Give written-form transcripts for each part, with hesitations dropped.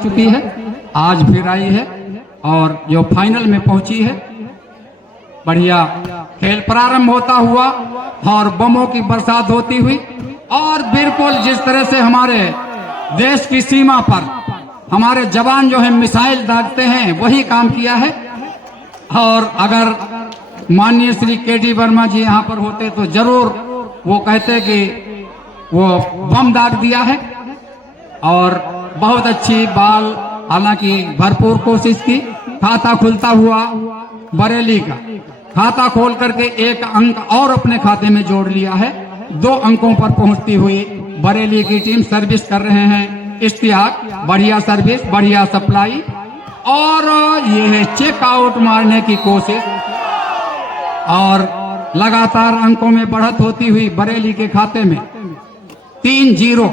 हट चुकी है, आज फिर आई है और जो फाइनल में पहुंची है। बढ़िया खेल प्रारंभ होता हुआ और बमों की बरसात होती हुई, और बिल्कुल जिस तरह से हमारे देश की सीमा पर हमारे जवान जो है मिसाइल दागते हैं, वही काम किया है। और अगर माननीय श्री के.डी. वर्मा जी यहाँ पर होते तो जरूर वो कहते कि वो बम दाग दिया है। और बहुत अच्छी बॉल, हालांकि भरपूर कोशिश की। खाता खुलता हुआ बरेली का, खाता खोल करके एक अंक और अपने खाते में जोड़ लिया है। 2 अंकों पर पहुंचती हुई बरेली की टीम सर्विस कर रहे हैं इश्तियाक। बढ़िया सर्विस, बढ़िया सप्लाई, और ये चेक आउट मारने की कोशिश, और लगातार अंकों में बढ़त होती हुई बरेली के खाते में 3-0,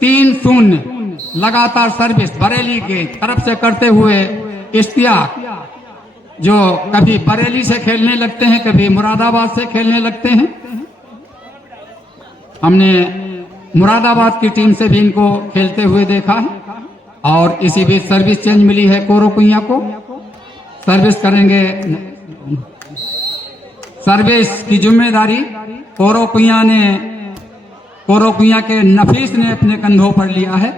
3-0 लगातार सर्विस बरेली के तरफ से करते हुए इश्तियाक, जो कभी बरेली से खेलने लगते हैं, कभी मुरादाबाद से खेलने लगते हैं। हमने मुरादाबाद की टीम से भी इनको खेलते हुए देखा है। और इसी बीच सर्विस चेंज मिली है कोरो कुइया को। सर्विस करेंगे, सर्विस की जिम्मेदारी कोरो कुइया के नफीस ने अपने कंधों पर लिया है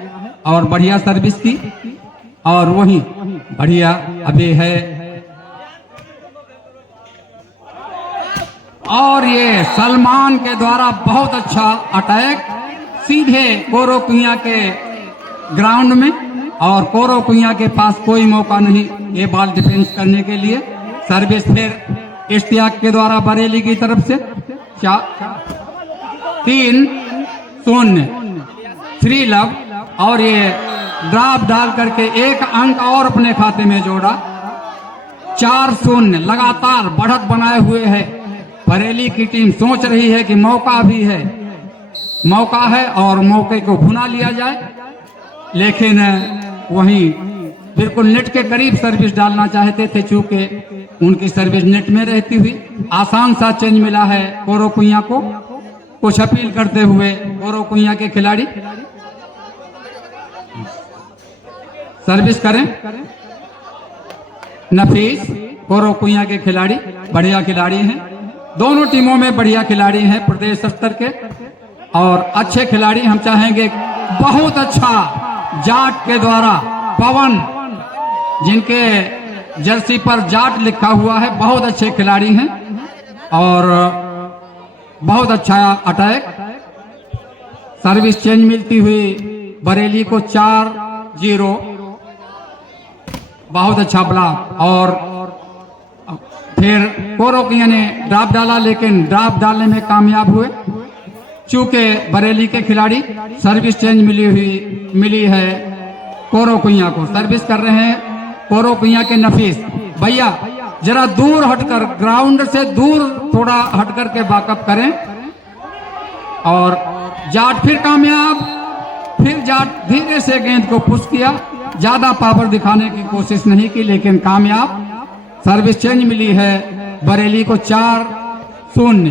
और बढ़िया सर्विस की। और वही बढ़िया अभी है, और ये सलमान के द्वारा बहुत अच्छा अटैक सीधे कोरो कुइया के ग्राउंड में, और कोरो कुइया के पास कोई मौका नहीं ये बॉल डिफेंस करने के लिए। सर्विस फिर इश्तियाक के द्वारा बरेली की तरफ से 3-0 3 लव, और ये ड्रॉप डाल करके एक अंक और अपने खाते में जोड़ा। 4-0 लगातार बढ़त बनाए हुए है बरेली की टीम। सोच रही है कि मौका भी है, मौका है और मौके को भुना लिया जाए, लेकिन वहीं बिल्कुल नेट के करीब सर्विस डालना चाहते थे, चूंकि उनकी सर्विस नेट में रहती हुई। आसान सा चेंज मिला है कोरो कुइया को। कुछ अपील करते हुए कोरो कुइया के खिलाड़ी सर्विस करें। नफीस कोरो कुइया के खिलाड़ी बढ़िया खिलाड़ी हैं, दोनों टीमों में बढ़िया खिलाड़ी हैं प्रदेश स्तर के, और अच्छे खिलाड़ी। हम चाहेंगे बहुत अच्छा जाट के द्वारा पवन, जिनके जर्सी पर जाट लिखा हुआ है, बहुत अच्छे खिलाड़ी हैं और बहुत अच्छा अटैक। सर्विस चेंज मिलती हुई बरेली को 4-0, बहुत अच्छा ब्लॉक। और फिर कोरो कुइया ने ड्रॉप डाला, लेकिन ड्रॉप डालने में कामयाब हुए, चूंकि बरेली के खिलाड़ी सर्विस चेंज मिली है कोरो कुइया को। सर्विस कर रहे हैं कोरो कुइया के नफीस। भैया जरा दूर हटकर, ग्राउंड से दूर थोड़ा हटकर के बैकअप करें। और जाट फिर कामयाब, फिर जाट धीरे से गेंद को पुश किया, ज्यादा पावर दिखाने की कोशिश नहीं की, लेकिन कामयाब। सर्विस चेंज मिली है बरेली को 4-0।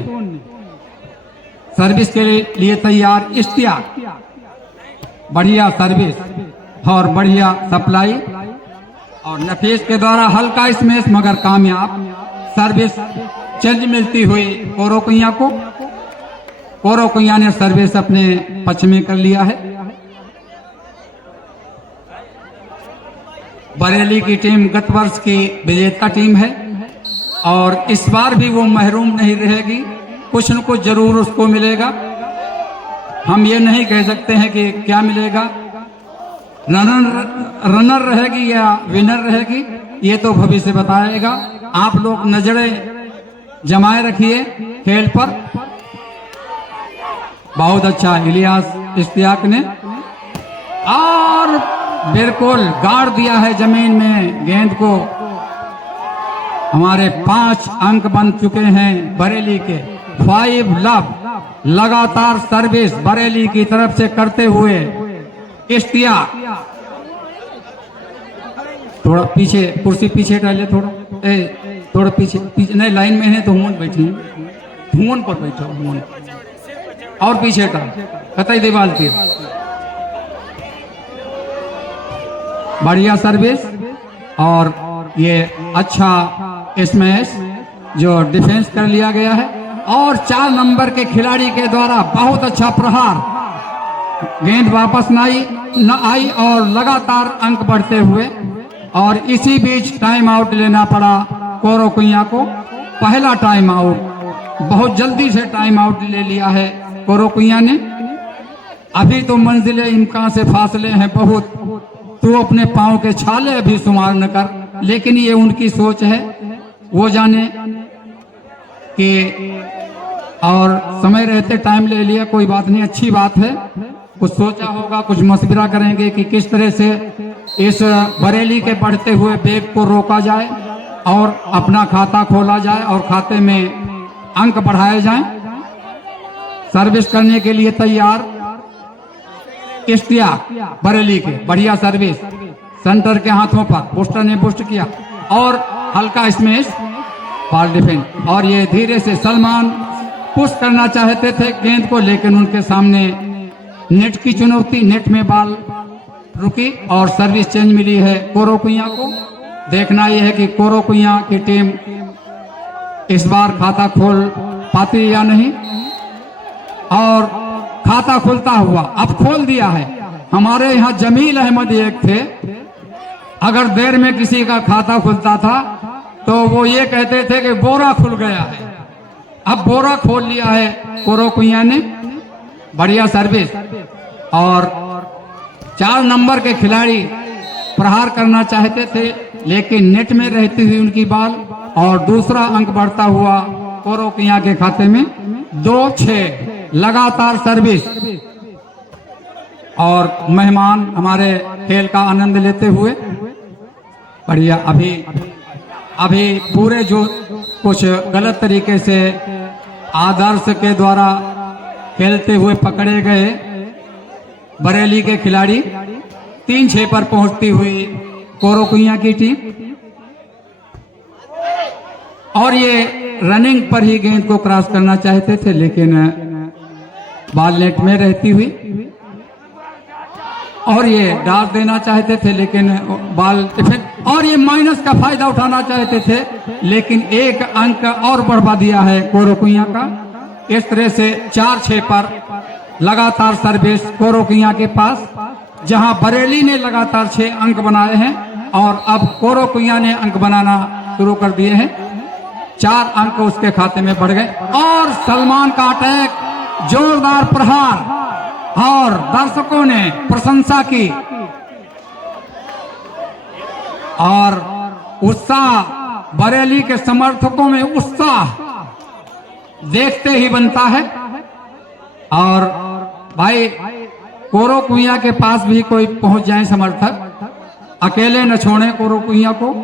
सर्विस के लिए तैयार इश्तियाक, बढ़िया सर्विस और बढ़िया सप्लाई, और नफीस के द्वारा हल्का स्मैश मगर कामयाब। सर्विस चेंज मिलती हुई कोरो कुइया को। कोरो कुइया ने सर्विस अपने पक्ष में कर लिया है। बरेली की टीम गत वर्ष की विजेता टीम है और इस बार भी वो महरूम नहीं रहेगी, कुछ न कुछ जरूर उसको मिलेगा। हम ये नहीं कह सकते हैं कि क्या मिलेगा, रनर रहेगी या विनर रहेगी, ये तो भविष्य बताएगा। आप लोग नजरें जमाए रखिए खेल पर। बहुत अच्छा इलियास इश्तियाक ने, और बिल्कुल गाड़ दिया है जमीन में गेंद को। हमारे 5 अंक बन चुके हैं बरेली के। 5 लव, लगातार सर्विस बरेली की तरफ से करते हुए इश्तियाक। थोड़ा पीछे, कुर्सी पीछे डाले, थोड़ा पीछे नहीं, लाइन में है तो हुन बैठी, हुन पर बैठो, हुन और पीछे का कतई दीवाल की। बढ़िया सर्विस और ये अच्छा स्मैश जो डिफेंस कर लिया गया है। और 4 नंबर के खिलाड़ी के द्वारा बहुत अच्छा प्रहार, गेंद वापस न आई और लगातार अंक बढ़ते हुए। और इसी बीच टाइम आउट लेना पड़ा कोरोकुइया को। पहला टाइम आउट, बहुत जल्दी से टाइम आउट ले लिया है कोरोकुइया ने। अभी तो मंजिले इम्कान से फासले हैं बहुत, तो अपने पांव के छाले अभी शुमार न कर, लेकिन ये उनकी सोच है, वो जाने कि और समय रहते टाइम ले लिया, कोई बात नहीं, अच्छी बात है। कुछ सोचा होगा, कुछ मशवरा करेंगे कि किस तरह से इस बरेली के बढ़ते हुए वेग को रोका जाए और अपना खाता खोला जाए और खाते में अंक बढ़ाए जाएं। सर्विस करने के लिए तैयार इश्तियाक बरेली के, बढ़िया सर्विस सेंटर के हाथों पर, बुस्टर ने बुस्ट किया और हल्का स्मैश बॉल डिफेंड। और ये धीरे से सलमान पुश करना चाहते थे गेंद को, लेकिन उनके सामने नेट की चुनौती, नेट में बॉल रुकी और सर्विस चेंज मिली है कोरोकुइया को। देखना यह है कि कोरोकुइया की टीम इस बार खाता खोल पाती या नहीं। और खाता खुलता हुआ अब खोल दिया है। हमारे यहाँ जमील अहमद एक थे, अगर देर में किसी का खाता खुलता था तो वो ये कहते थे कि बोरा खुल गया है। अब बोरा खोल लिया है कोरोकुइया ने, बढ़िया सर्विस। और 4 नंबर के खिलाड़ी प्रहार करना चाहते थे, लेकिन नेट में रहती हुई उनकी बॉल और दूसरा अंक बढ़ता हुआ कोरोकुइया के खाते में 2-6 लगातार सर्विस। और मेहमान हमारे खेल का आनंद लेते हुए बढ़िया। अभी पूरे जो कुछ गलत तरीके से आदर्श के द्वारा खेलते हुए पकड़े गए बरेली के खिलाड़ी, 3-6 पर पहुंचती हुई कोरोकुइया की टीम। और ये रनिंग पर ही गेंद को क्रॉस करना चाहते थे, लेकिन बॉल नेट में रहती हुई, और ये डाल देना चाहते थे लेकिन बॉल डिफेंस, और ये माइनस का फायदा उठाना चाहते थे, लेकिन 1 अंक और बढ़वा दिया है कोरोकुइया का। इस तरह से 4-6 पर लगातार सर्विस कोरोकुइया के पास, जहां बरेली ने लगातार 6 अंक बनाए हैं और अब कोरोकुइया ने अंक बनाना शुरू कर दिए हैं। 4 अंक उसके खाते में बढ़ गए। और सलमान का अटैक, जोरदार प्रहार और दर्शकों ने प्रशंसा की। और उत्साह, बरेली के समर्थकों में उत्साह देखते ही बनता है। और भाई कोरोकुइया के पास भी कोई पहुंच जाए समर्थक, अकेले न छोड़े कोरोकुइया को।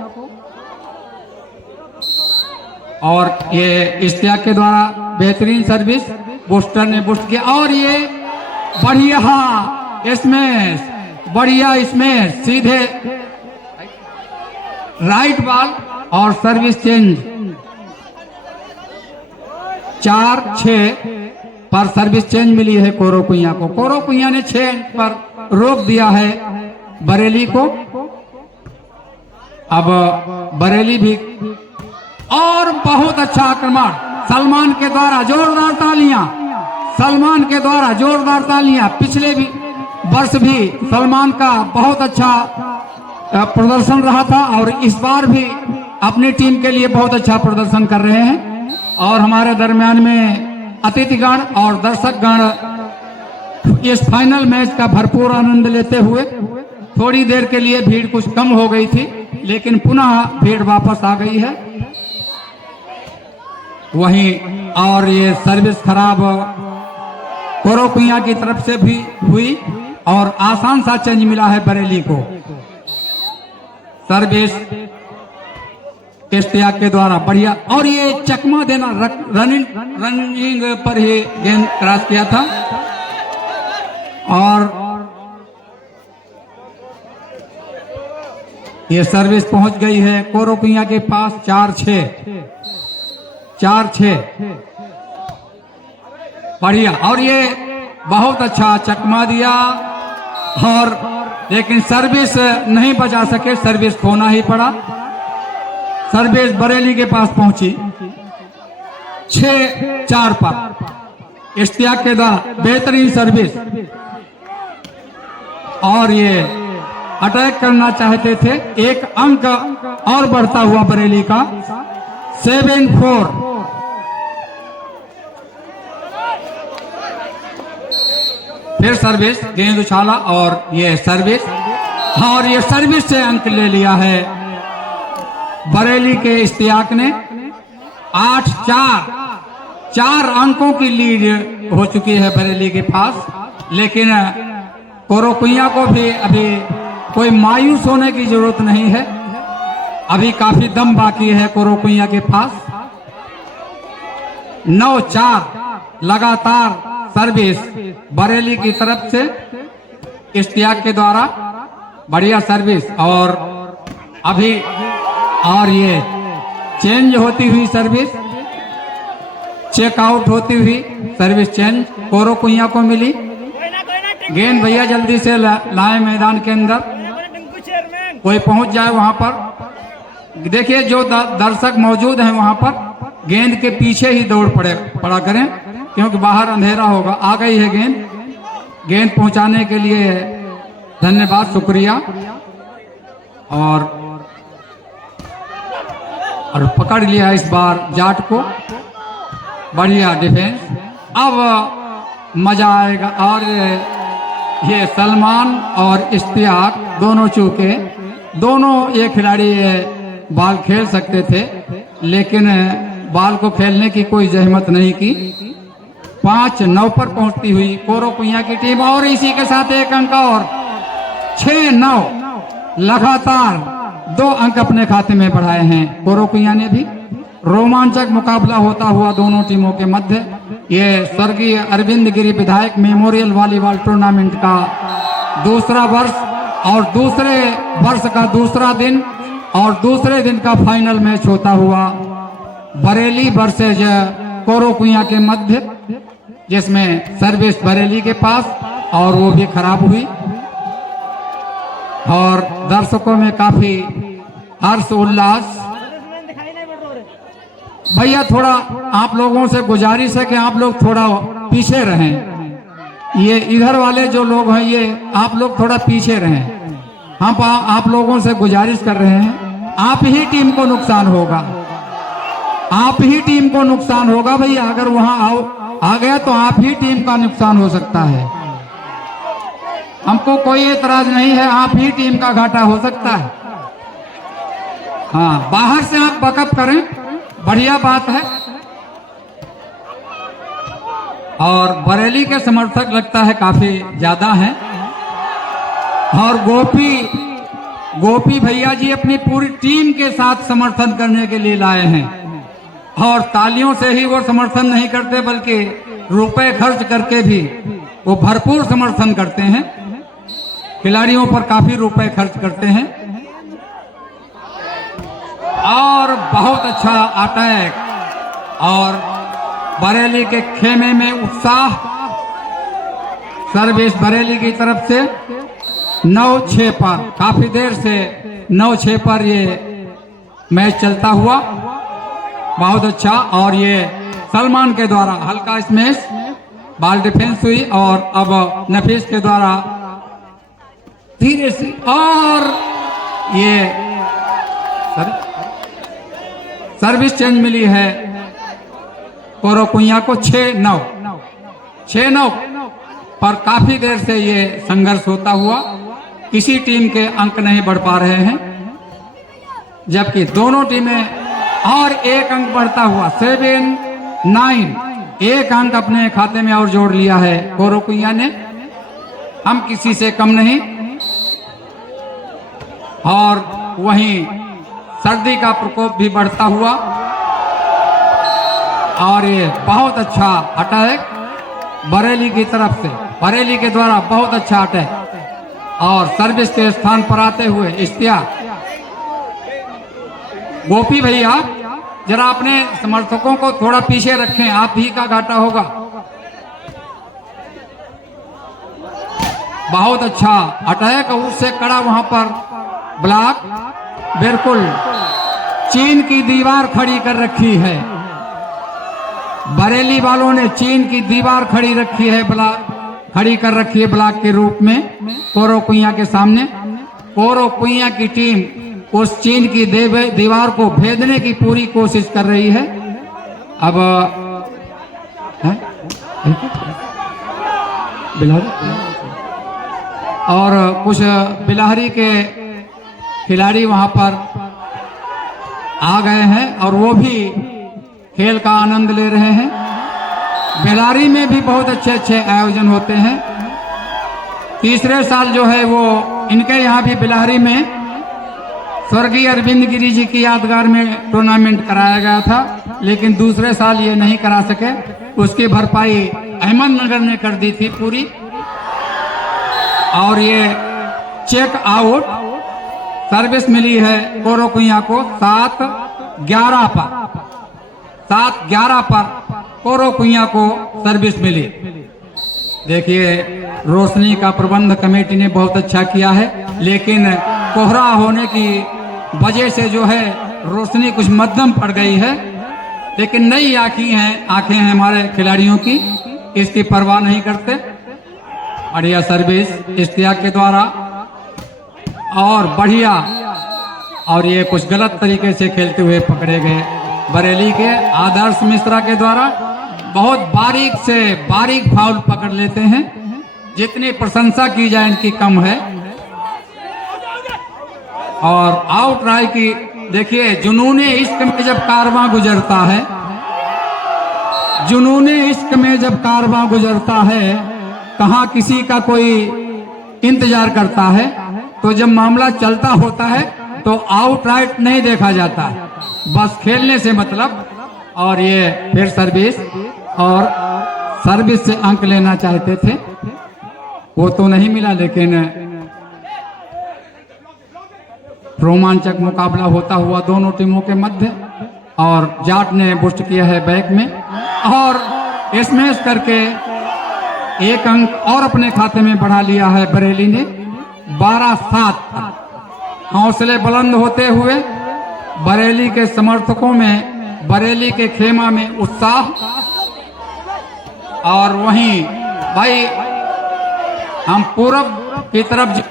और ये इश्तियाक के द्वारा बेहतरीन सर्विस, बुस्टर ने बुस्ट किया और ये बढ़िया स्मैश, बढ़िया स्मैश, सीधे राइट बॉल और सर्विस चेंज। 4-6 पर सर्विस चेंज मिली है कोरोकुइया को। कोरोकुइया ने 6 पर रोक दिया है बरेली को। अब बरेली भी, और बहुत अच्छा आक्रमण सलमान के द्वारा, जोरदार तालियां सलमान के द्वारा, जोरदार तालियां। पिछले भी वर्ष भी सलमान का बहुत अच्छा प्रदर्शन रहा था और इस बार भी अपनी टीम के लिए बहुत अच्छा प्रदर्शन कर रहे हैं। और हमारे दरमियान में अतिथिगण और दर्शकगण इस फाइनल मैच का भरपूर आनंद लेते हुए, थोड़ी देर के लिए भीड़ कुछ कम हो गई थी, लेकिन पुनः भीड़ वापस आ गई है। वहीं और ये सर्विस खराब कोरोकुइया की तरफ से भी हुई और आसान सा चेंज मिला है बरेली को। सर्विस इश्तियाक के द्वारा बढ़िया, और ये चकमा देना, रनिंग पर ही गेंद क्रॉस किया था। और ये सर्विस पहुंच गई है कोरोकुइया के पास। 4-6 बढ़िया, और ये बहुत अच्छा चकमा दिया और लेकिन सर्विस नहीं बचा सके, सर्विस खोना ही पड़ा। सर्विस बरेली के पास पहुंची 6-4 पर इश्तियाक के द्वारा बेहतरीन सर्विस, और ये अटैक करना चाहते थे। एक अंक और बढ़ता हुआ बरेली का 7-4। फिर सर्विस, गेंद उछाला और ये सर्विस, और ये सर्विस से अंक ले लिया है बरेली के इश्तियाक ने। 8-4, 4 अंकों की लीड हो चुकी है बरेली के पास। लेकिन कोरोकुइया को भी अभी कोई मायूस होने की जरूरत नहीं है, अभी काफी दम बाकी है कोरोकुइया के पास। 9-4 लगातार सर्विस बरेली की तरफ से इश्तियाक के द्वारा, बढ़िया सर्विस। और अभी और ये चेंज होती हुई सर्विस, चेकआउट होती हुई सर्विस चेंज कोरोकुइया को मिली। गेंद भैया जल्दी से लाए मैदान के अंदर, कोई पहुंच जाए वहां पर। देखिए जो दर्शक मौजूद हैं वहां पर, गेंद के पीछे ही दौड़ पड़ा करें, क्योंकि बाहर अंधेरा होगा। आ गई है गेंद पहुंचाने के लिए धन्यवाद, शुक्रिया। और पकड़ लिया इस बार जाट को, बढ़िया डिफेंस। अब मजा आएगा। और ये सलमान और इश्तियाक दोनों चूके, दोनों ये खिलाड़ी बॉल खेल सकते थे, लेकिन बॉल को खेलने की कोई जहमत नहीं की। 5-9 पर पहुंचती हुई कोरोकुइया की टीम, और इसी के साथ एक अंक और 6-9 लगातार 2 अंक अपने खाते में बढ़ाए हैं कोरोकुइया ने भी। रोमांचक मुकाबला होता हुआ दोनों टीमों के मध्य। ये स्वर्गीय अरविंद गिरी विधायक मेमोरियल वॉलीबॉल टूर्नामेंट का दूसरा वर्ष, और दूसरे वर्ष का दूसरा दिन, और दूसरे दिन का फाइनल मैच होता हुआ बरेली वर्सेज कोरोकुइया के मध्य, जिसमें सर्विस बरेली के पास और वो भी खराब हुई। और दर्शकों में काफी हर्ष उल्लास। भैया थोड़ा आप लोगों से गुजारिश है कि आप लोग थोड़ा पीछे रहें। ये इधर वाले जो लोग हैं, ये आप लोग थोड़ा पीछे रहें। हम आप लोगों से गुजारिश कर रहे हैं, आप ही टीम को नुकसान होगा, आप ही टीम को नुकसान होगा भैया। अगर वहां आ गया तो आप ही टीम का नुकसान हो सकता है। हमको कोई एतराज नहीं है, आप ही टीम का घाटा हो सकता है। हाँ, बाहर से आप बैकअप करें, बढ़िया बात है। और बरेली के समर्थक लगता है काफी ज्यादा हैं, और गोपी भैया जी अपनी पूरी टीम के साथ समर्थन करने के लिए लाए हैं। और तालियों से ही वो समर्थन नहीं करते, बल्कि रुपए खर्च करके भी वो भरपूर समर्थन करते हैं, खिलाड़ियों पर काफी रुपए खर्च करते हैं। और बहुत अच्छा अटैक, और बरेली के खेमे में उत्साह। सर्विस बरेली की तरफ से 9-6 पर, काफी देर से 9-6 पर ये मैच चलता हुआ, बहुत अच्छा। और ये सलमान के द्वारा हल्का स्मैश, बॉल डिफेंस हुई, और अब नफीस के द्वारा धीरे से, और ये सर्विस चेंज मिली है कोरोकुइया को। 6-9 पर काफी देर से ये संघर्ष होता हुआ, किसी टीम के अंक नहीं बढ़ पा रहे हैं, जबकि दोनों टीमें, और एक अंक बढ़ता हुआ 7-9, एक अंक अपने खाते में और जोड़ लिया है कोरोकुइया ने। हम किसी से कम नहीं। और वहीं सर्दी का प्रकोप भी बढ़ता हुआ, और ये बहुत अच्छा अटैक बरेली की तरफ से, बरेली के द्वारा बहुत अच्छा अटैक। और सर्विस के स्थान पर आते हुए इश्तियाक। गोपी भैया जरा अपने समर्थकों को थोड़ा पीछे रखें, आप ही का घाटा होगा। बहुत अच्छा अटैक, उससे कड़ा वहां पर ब्लॉक, बिल्कुल चीन की दीवार खड़ी कर रखी है। बरेली वालों ने चीन की दीवार खड़ी रखी है, ब्लॉक खड़ी कर रखी है ब्लॉक के रूप में कोरो कुइया के सामने। कोरो कुइया की टीम उस चीन की दीवार को भेदने की पूरी कोशिश कर रही है। अब बिलाहरी और कुछ बिलाहरी के खिलाड़ी वहां पर आ गए हैं और वो भी खेल का आनंद ले रहे हैं। बिलाहरी में भी बहुत अच्छे अच्छे आयोजन होते हैं। तीसरे साल जो है वो इनके यहाँ भी बिलाहरी में स्वर्गीय अरविंद गिरी जी की यादगार में टूर्नामेंट कराया गया था, लेकिन दूसरे साल ये नहीं करा सके। उसकी भरपाई अहमदनगर ने कर दी थी पूरी। और ये चेक आउट सर्विस मिली है कोरो कुइया को 7-11 पर कोरो कुइया को सर्विस मिली। देखिए रोशनी का प्रबंध कमेटी ने बहुत अच्छा किया है, लेकिन कोहरा होने की वजह से जो है रोशनी कुछ मध्यम पड़ गई है। लेकिन नई आंखें हैं हमारे खिलाड़ियों की, इसकी परवाह नहीं करते। बढ़िया सर्विस इश्तियाक के द्वारा और बढ़िया, और ये कुछ गलत तरीके से खेलते हुए पकड़े गए बरेली के आदर्श मिश्रा के द्वारा। बहुत बारीक से बारीक फाउल पकड़ लेते हैं, जितनी प्रशंसा की जाए इनकी कम है। और आउट राय की देखिए, जुनूने इश्क में जब कारवां गुजरता है, जुनूने इश्क में जब कारवां गुजरता है, कहाँ किसी का कोई इंतजार करता है। तो जब मामला चलता होता है तो आउट राइट नहीं देखा जाता है, बस खेलने से मतलब। और ये फिर सर्विस, और सर्विस से अंक लेना चाहते थे, वो तो नहीं मिला। लेकिन रोमांचक मुकाबला होता हुआ दोनों टीमों के मध्य, और जाट ने बुस्ट किया है बैक में और स्मैश करके 1 अंक और अपने खाते में बढ़ा लिया है बरेली ने 12-7। हौसले बुलंद होते हुए बरेली के समर्थकों में, बरेली के खेमा में उत्साह। और वहीं भाई हम पूरब की तरफ जो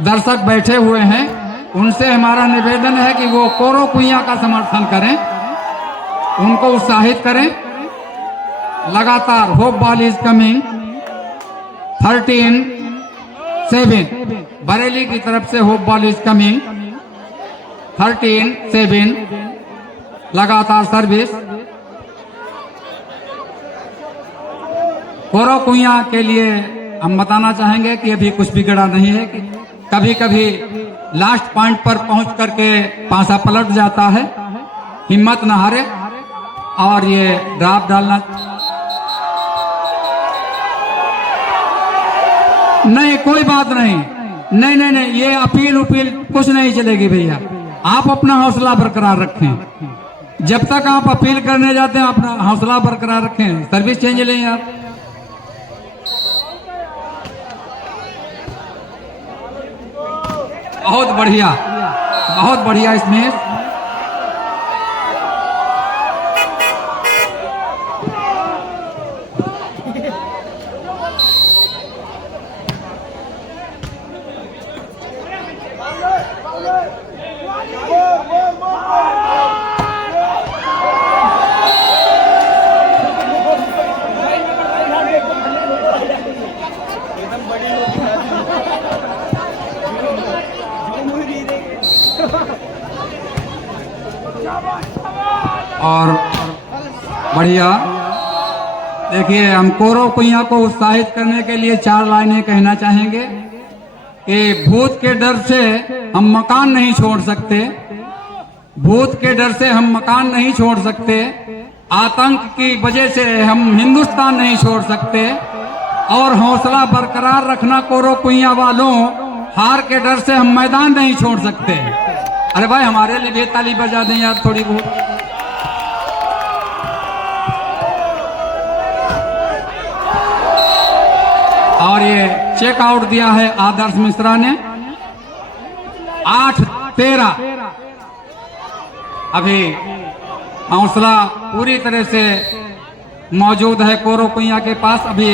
दर्शक बैठे हुए हैं, उनसे हमारा निवेदन है कि वो कोरो कुइया का समर्थन करें, उनको उत्साहित करें। लगातार hope ball is coming 13-7 Bareilly की तरफ से होप बॉल इज कमिंग 13-7। लगातार सर्विस कोरो कुइया के लिए हम बताना चाहेंगे कि अभी कुछ बिगड़ा नहीं है। कि कभी कभी लास्ट पॉइंट पर पहुंच करके पासा पलट जाता है, हिम्मत न हारे। और ये ड्रॉप डालना नहीं, कोई बात नहीं, नहीं नहीं नहीं, ये अपील कुछ नहीं चलेगी भैया। आप अपना हौसला बरकरार रखें। जब तक आप अपील करने जाते हैं अपना हौसला बरकरार रखें। सर्विस चेंज लें आप। बहुत बढ़िया, बहुत बढ़िया इसमें। और बढ़िया, देखिए हम कोरो कुइया को उत्साहित करने के लिए 4 लाइनें कहना चाहेंगे कि भूत के डर से हम मकान नहीं छोड़ सकते, भूत के डर से हम मकान नहीं छोड़ सकते, आतंक की वजह से हम हिंदुस्तान नहीं छोड़ सकते, और हौसला बरकरार रखना कोरो कुइया वालों, हार के डर से हम मैदान नहीं छोड़ सकते। अरे भाई हमारे लिए भी ताली बजा दें यार थोड़ी बहुत। और ये चेकआउट दिया है आदर्श मिश्रा ने 8-13। अभी हौसला पूरी तरह से मौजूद है कोरो कुइया के पास। अभी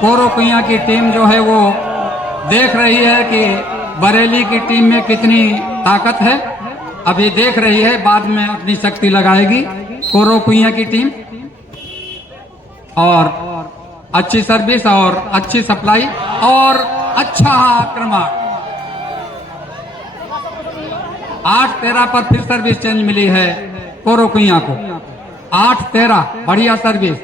कोरो कुइया की टीम जो है वो देख रही है कि बरेली की टीम में कितनी ताकत है। अभी देख रही है, बाद में अपनी शक्ति लगाएगी कोरो कुइया की टीम। और अच्छी सर्विस और अच्छी सप्लाई और अच्छा आक्रमण। 8-13 पर फिर सर्विस चेंज मिली है कोरो कुइया को। 8-13 बढ़िया सर्विस।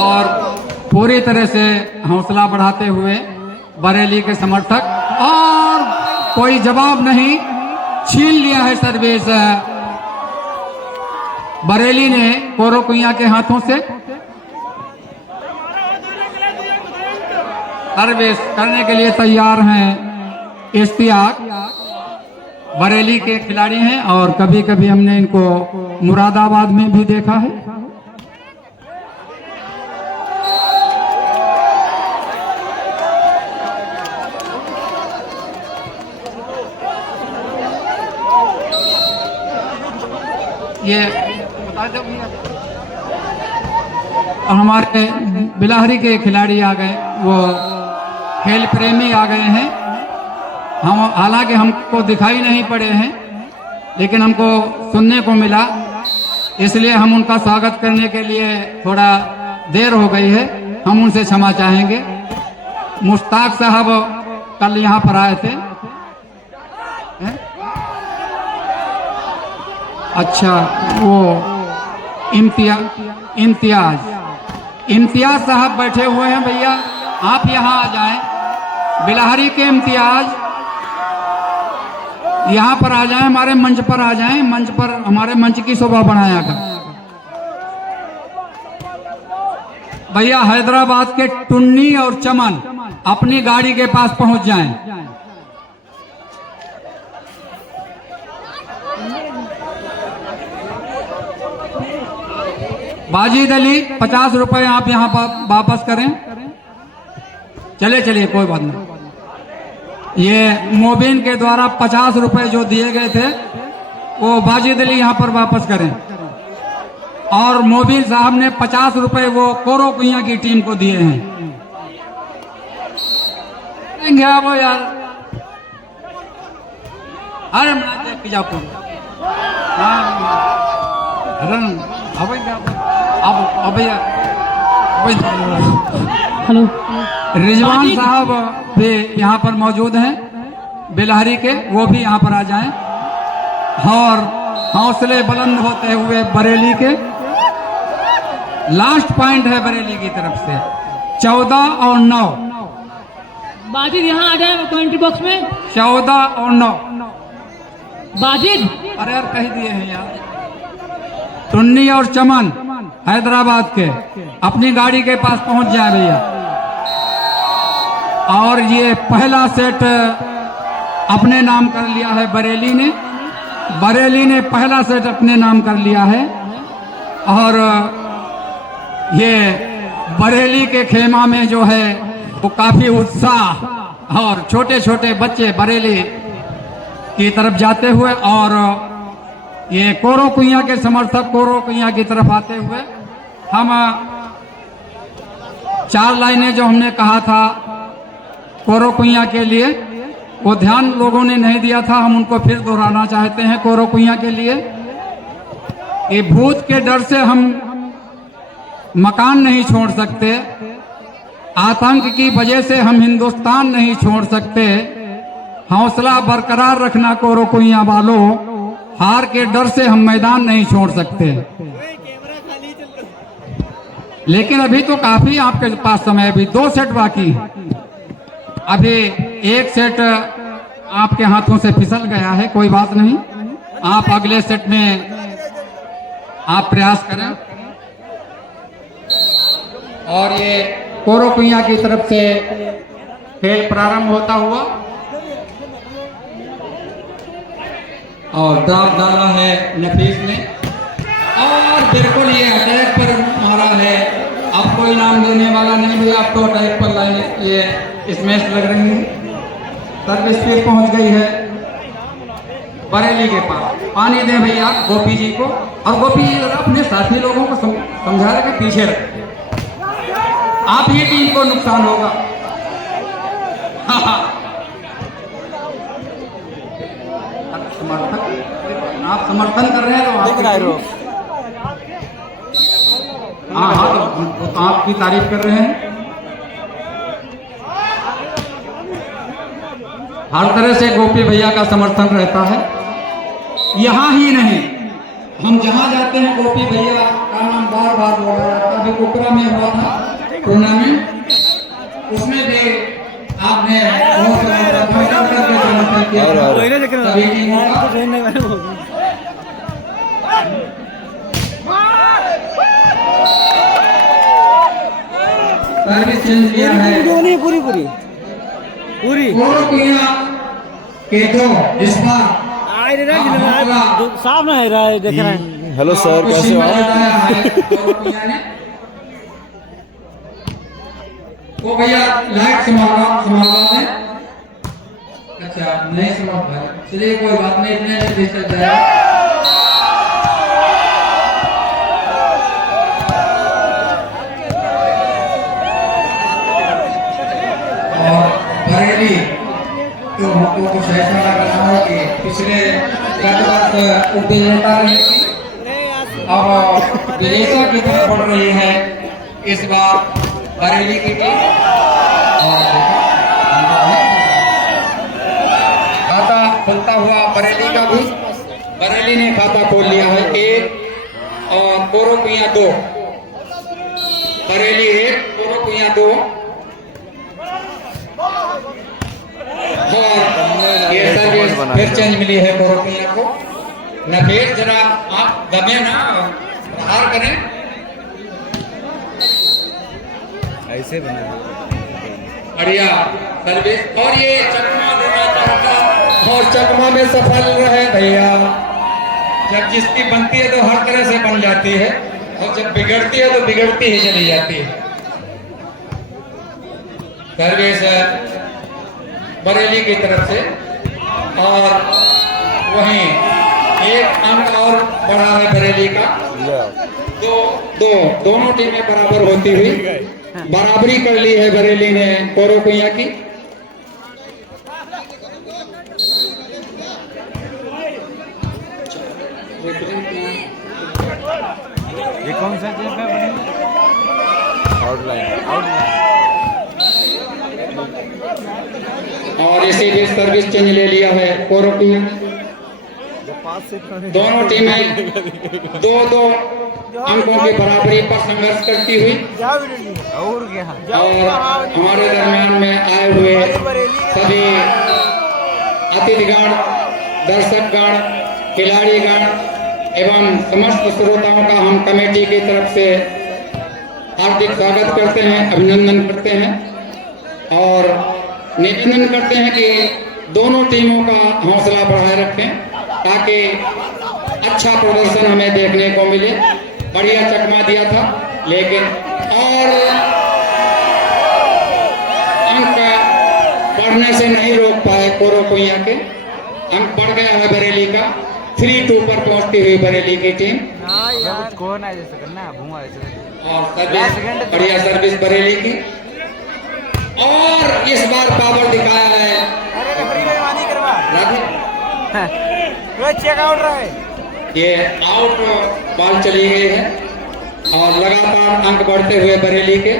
और पूरी तरह से हौसला बढ़ाते हुए बरेली के समर्थक, और कोई जवाब नहीं, छीन लिया है सर्विस बरेली ने कोरो कुइया के हाथों से। सर्विस करने के लिए तैयार हैं इश्तियाक, बरेली के खिलाड़ी हैं और कभी कभी हमने इनको मुरादाबाद में भी देखा है। ये बता दो भैया। और हमारे बिलाहरी के खिलाड़ी आ गए, वो खेल प्रेमी आ गए हैं। हम हालांकि हमको दिखाई नहीं पड़े हैं, लेकिन हमको सुनने को मिला, इसलिए हम उनका स्वागत करने के लिए थोड़ा देर हो गई है, हम उनसे क्षमा चाहेंगे। मुश्ताक साहब कल यहाँ पर आए थे। अच्छा, वो इम्तियाज साहब बैठे हुए हैं। भैया आप यहाँ आ जाएं। बिलाहरी के इम्तियाज यहाँ पर आ जाएं, हमारे मंच पर आ जाएं। मंच पर हमारे मंच की शोभा बढ़ाया कर। भैया हैदराबाद के टुन्नी और चमन अपनी गाड़ी के पास पहुंच जाएं। बाजिद अली 50 रुपए आप यहाँ पर वापस करें। चले चलिए, कोई बात नहीं। ये मोबिन के द्वारा 50 रुपए जो दिए गए थे वो बाजिद अली यहाँ पर वापस करें। और मोबिन साहब ने 50 रुपए वो कोरो कुइया की टीम को दिए हैं। वो यार, अरे मैं देख के जाओ। हेलो, रिजवान साहब भी यहाँ पर मौजूद हैं बिलाहरी के, वो भी यहाँ पर आ जाएं। और हौसले बुलंद होते हुए बरेली के लास्ट पॉइंट है बरेली की तरफ से 14 और 9। बाजिद यहाँ आ जाए कमेंट्री बॉक्स में। 14 और 9 बाजिद। अरे यार कह दिए हैं यार। टुन्नी और चमन हैदराबाद के अपनी गाड़ी के पास पहुंच जाए भैया। और ये पहला सेट अपने नाम कर लिया है बरेली ने। बरेली ने पहला सेट अपने नाम कर लिया है। और ये बरेली के खेमा में जो है वो काफी उत्साह, और छोटे छोटे बच्चे बरेली की तरफ जाते हुए, और ये कोरो कुइया के समर्थक कोरो कुइया की तरफ आते हुए। हम 4 लाइनें जो हमने कहा था कोरो कुइया के लिए, वो ध्यान लोगों ने नहीं दिया था, हम उनको फिर दोहराना चाहते हैं कोरो कुइया के लिए। ये भूत के डर से हम मकान नहीं छोड़ सकते, आतंक की वजह से हम हिंदुस्तान नहीं छोड़ सकते। हौसला बरकरार रखना कोरो कुइया वालों, हार के डर से हम मैदान नहीं छोड़ सकते। लेकिन अभी तो काफी आपके पास समय, अभी 2 सेट बाकी है। अभी 1 सेट आपके हाथों से फिसल गया है, कोई बात नहीं, आप अगले सेट में आप प्रयास करें। और ये कोरो कुइया की तरफ से खेल प्रारंभ होता हुआ और ड्रॉप डाला है नफीस ने और बिल्कुल ये अटैक पर मारा है। अब कोई नाम देने वाला नहीं हुआ, अब तो अटैक पर लाइन ये स्मैश लग रही है। सर्विस पे पहुंच गई है बरेली के पास। पानी दें भैया गोपी जी को, और गोपी जी अपने साथी लोगों को समझा रहे कि पीछे रखें, आप ही टीम को नुकसान होगा। समर्थन, आप समर्थन कर रहे हैं तो हाँ हाँ, तो आपकी तारीफ कर रहे हैं। हर तरह से गोपी भैया का समर्थन रहता है। यहाँ ही नहीं, हम जहाँ जाते हैं गोपी भैया का नाम बार बार बोला जाता है। अभी कुकरा में हुआ था टूर्नामेंट, उसमें भी आपने बहुत समर्थन किया सभी टीमों का। सर्विस चेंज किया है पूरी के दो इस बार साफ ना है रहा है, देख रहे हैं। हेलो सर, कैसे हो? वो भैया लाइट संभालवा दें। अच्छा नहीं संभाल भाई, चलिए कोई बात नहीं, इतने में भी चल जाएगा। और बरेली तो हमको कुछ ऐसा लग रहा है कि पिछले उपविजेता रही थी, अब विजेता की तरफ बढ़ रही है इस बार बरेली की टीम। और खाता खुलता हुआ बरेली का भी, बरेली ने खाता खोल लिया है 1 और कोरोकुइया 2। बरेली 1 कोरोकुइया 2। और ये सर्विस फिर चेंज मिली है कोरोकुइया को। नफीस जरा आप दबे ना, प्रहार करें ऐसे बना बढ़िया सर्विस। और ये चकमा देना चाहता और चकमा में सफल रहे भैया। जब जिसकी बनती है तो हर तरह से बन जाती है, और जब बिगड़ती है तो बिगड़ती ही चली जाती है। सर्विस बरेली की तरफ से, और वहीं 1 अंक और बढ़ा है बरेली का। दोनों टीमें बराबर होती हुई बराबरी कर ली है बरेली ने कोरोकुइया की। ये कौन सा चीज है? आउटलाइन और इसी बीच सर्विस चेंज ले लिया है कोरोकुइया ने। दोनों टीमें 2-2 अंकों की बराबरी पर संघर्ष करती हुई, और हमारे दरमियान में आए हुए सभी अतिथिगण, दर्शकगण, खिलाड़ीगण एवं समस्त श्रोताओं का हम कमेटी की तरफ से हार्दिक स्वागत करते हैं, अभिनंदन करते हैं और निवेदन करते हैं कि दोनों टीमों का हौसला बढ़ाए रखें ताकि अच्छा प्रदर्शन हमें देखने को मिले। बढ़िया चकमा दिया था, लेकिन और अंक बढ़ने से नहीं रोक पाए कोरोकुइया के। अंक बढ़ गया है बरेली का, 3-2 पर पहुंचती हुई बरेली की टीम। कौन है जैसे करना और सर्विस बढ़िया सर्विस बरेली की, और इस बार पावर दिखाया है। चेक आउट रहा है, ये आउट बॉल चली गई है और लगातार अंक बढ़ते हुए बरेली के।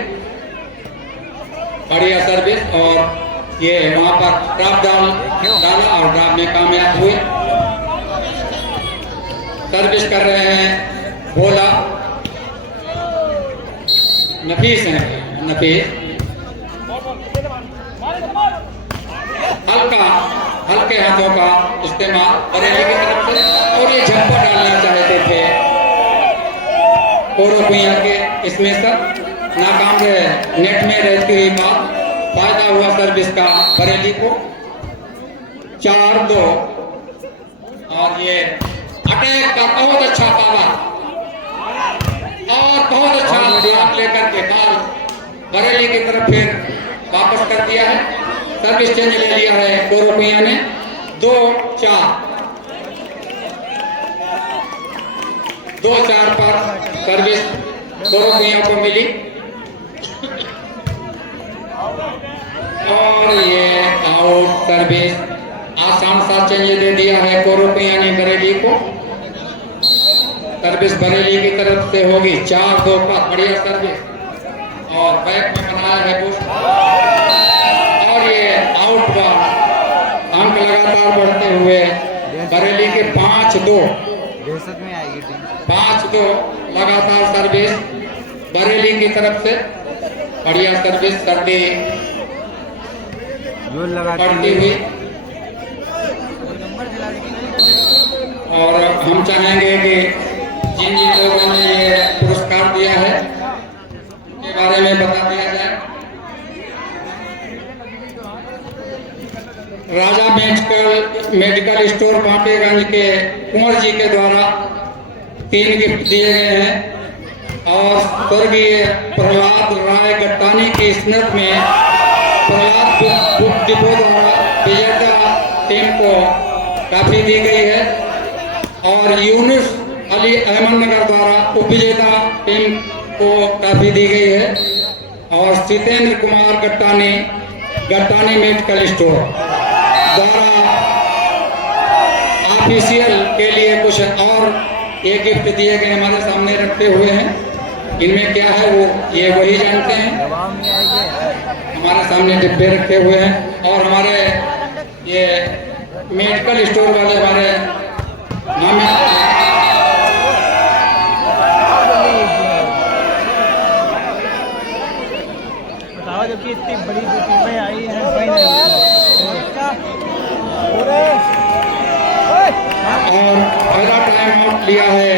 बढ़िया सर्विस, और ये वहां पर ड्रॉप डाला और ड्रॉप में कामयाब हुए। सर्विस कर रहे हैं भोला नफीस है, नफीस हल्के हाथों का इस्तेमाल बरेली की तरफ से, और ये झप्पा डालना चाहते थे कोरोकुइया के, इसमें सब नाकाम रहे। नेट में रहती हुई बात, फायदा हुआ सर्विस का बरेली को। 4-2 और ये अटैक का बहुत अच्छा पावर और बहुत अच्छा ध्यान लेकर के बाल बरेली की तरफ फिर वापस कर दिया है। सर्विस चेंज ले लिया है कोरोपिया ने 2-4 पर सर्विस कोरोपिया को मिली और ये आउट सर्विस आसान सा चेंज दे दिया है कोरोपिया ने बरेली को। सर्विस बरेली की तरफ से होगी 4-2 पर। बढ़िया सर्विस और बैक में बनाया है बुश और ये आउट पर अंक लगातार बढ़ते हुए बरेली के 5-2 लगातार सर्विस बरेली की तरफ से। बढ़िया सर्विस सर्दी बढ़ती हुई और हम चाहेंगे कि जिन जिन लोगों ने ये पुरस्कार दिया है उनके बारे में बता दिया जाए। राजा मेडिकल स्टोर पाटेगंज के कुंवर जी के द्वारा 3 गिफ्ट दिए गए हैं और स्वर्गीय प्रहलाद राय गट्टानी की स्मृति में प्रहलाद बुक डिपो द्वारा विजेता टीम को ट्रॉफी दी गई है और यूनुस अली अहमदनगर द्वारा उपविजेता टीम को ट्रॉफी दी गई है और सितेंद्र कुमार गट्टानी मेडिकल स्टोर द्वारा ऑफिशियल के लिए कुछ और ये गिफ्ट दिए गए हमारे सामने रखे हुए हैं। इनमें क्या है वो ये वही जानते हैं। हमारे सामने डिब्बे रखे हुए हैं और हमारे ये मेडिकल स्टोर वाले हमारे बताओ जबकि इतनी बड़ी जो टीमें आई हैं और पहला टाइम आउट लिया है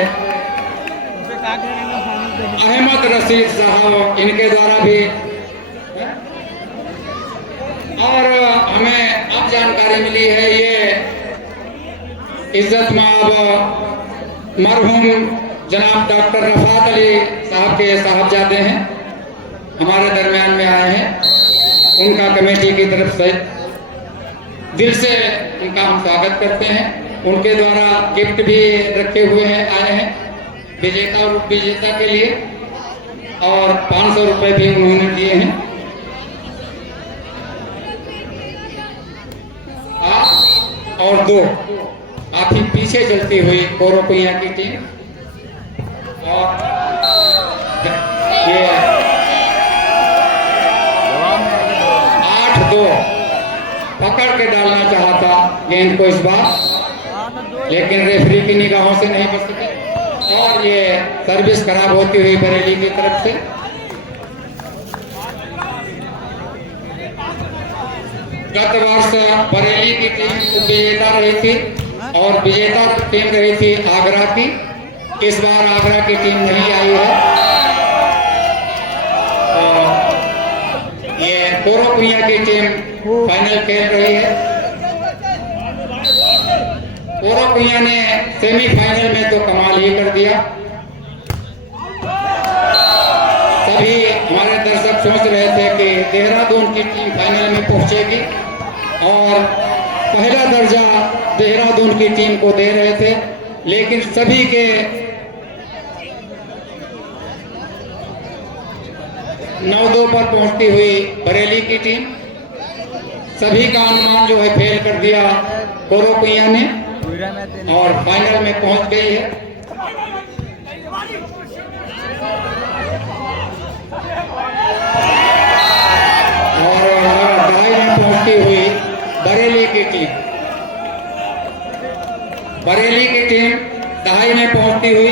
अहमद रशीद साहब इनके द्वारा भी। और हमें अब जानकारी मिली है ये इज्जत माब मरहूम जनाब डॉक्टर रफात अली साहब के साहबजादे हैं, हमारे दरमियान में आए हैं। उनका कमेटी की तरफ से दिल से उनका हम स्वागत करते हैं। उनके द्वारा गिफ्ट भी रखे हुए हैं आए हैं विजेता और उप विजेता के लिए और 500 रुपए भी उन्होंने दिए हैं। और 2 काफी पीछे चलती हुई कोरोपिया की टीम और ये 8-2 पकड़ के डालना चाहता गेंद को इस बार, लेकिन रेफरी की निगाहों से नहीं बच सके और ये सर्विस खराब होती हुई बरेली की तरफ से। गत वर्ष बरेली की टीम विजेता रही थी और विजेता टीम रही थी आगरा की। इस बार आगरा की टीम नहीं आई है। ये कोरोपिया की टीम फाइनल खेल रही है। कोरोपिया ने सेमीफाइनल में तो कमाल ही कर दिया। तभी हमारे दर्शक सोच रहे थे कि देहरादून की टीम फाइनल में पहुंचेगी और पहला दर्जा देहरादून की टीम को दे रहे थे, लेकिन सभी के 9-2 पर पहुंचती हुई बरेली की टीम सभी का अनुमान जो है फेल कर दिया कोरोपिया ने और फाइनल में पहुंच गई है। और दहाई में पहुंचती हुई बरेली की टीम दहाई में पहुंचती हुई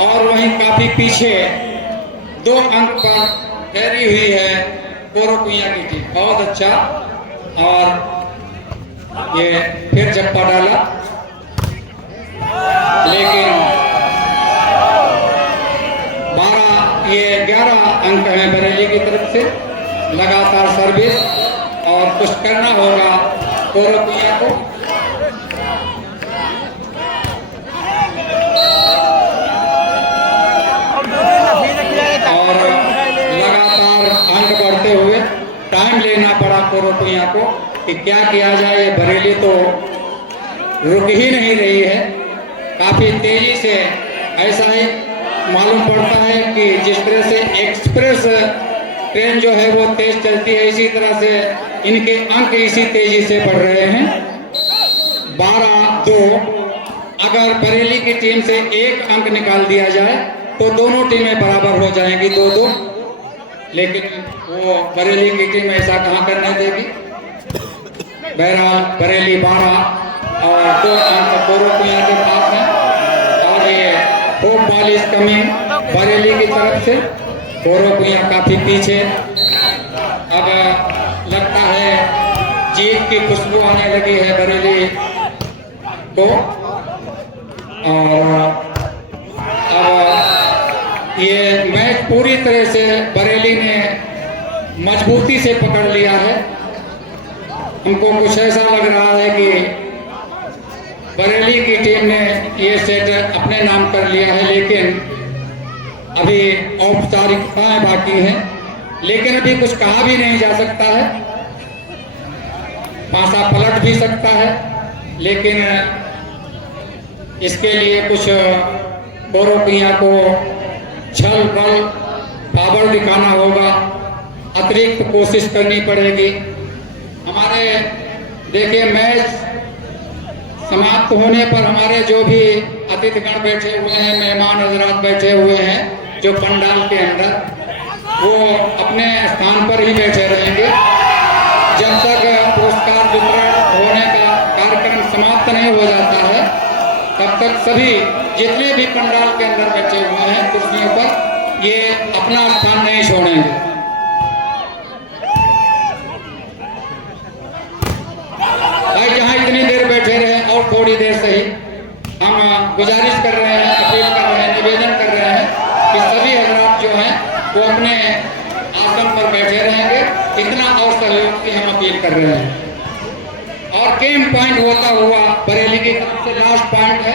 और वहीं काफी पीछे 2 अंक पर ठहरी हुई है कोरोपिया की टीम। बहुत अच्छा और ये फिर जप्पा डाला, लेकिन 11 अंक है बरेली की तरफ से। लगातार सर्विस और कुछ करना होगा कोरोपिया को लेना पड़ा कोरोकुइया को कि क्या किया जाए। ये बरेली तो रुक ही नहीं रही है, काफी तेजी से। ऐसा ही मालूम पड़ता है कि जिस तरह से एक्सप्रेस ट्रेन जो है वो तेज चलती है, इसी तरह से इनके अंक इसी तेजी से बढ़ रहे हैं। 12-2। अगर बरेली की टीम से एक अंक निकाल दिया जाए तो दोनों टीमें बराबर हो जाएंगी 2-2, लेकिन वो बरेली की टीम ऐसा कहाँ करने देगी। बहरहाल बरेली 12 और 2 अंक कोरोकुइया के पास हैं और ये hope ball is coming Bareilly की तरफ से। कोरोकुइया काफी पीछे। अब लगता है जीत की खुशबू आने लगी है बरेली को। और अब ये मैच पूरी तरह से बरेली ने मजबूती से पकड़ लिया है। हमको कुछ ऐसा लग रहा है कि बरेली की टीम ने ये सेट अपने नाम कर लिया है, लेकिन अभी औपचारिकताएं बाकी हैं। लेकिन अभी कुछ कहा भी नहीं जा सकता है, पासा पलट भी सकता है, लेकिन इसके लिए कुछ कोरोकुइया को छल बल पावर दिखाना होगा, अतिरिक्त कोशिश करनी पड़ेगी। हमारे देखिए मैच समाप्त होने पर हमारे जो भी अतिथिगण बैठे हुए हैं, मेहमान हजरात बैठे हुए हैं जो पंडाल के अंदर, वो अपने स्थान पर ही बैठे रहेंगे जब तक पुरस्कार वितरण होने का कार्यक्रम समाप्त नहीं हो जाता है। तब तक सभी जितने भी पंडाल के अंदर बैठे हुए हैं कुर्सियों पर, ये अपना स्थान नहीं छोड़ेंगे। भाई जहाँ इतनी देर बैठे रहे और थोड़ी देर से ही हम गुजारिश कर रहे हैं, अपील कर रहे हैं, निवेदन कर रहे हैं कि सभी हजरात जो हैं वो अपने आसन पर बैठे रहेंगे। इतना और सहयोग की हम अपील कर रहे हैं। और गेम पॉइंट होता हुआ बरेली की तरफ से लास्ट पॉइंट है।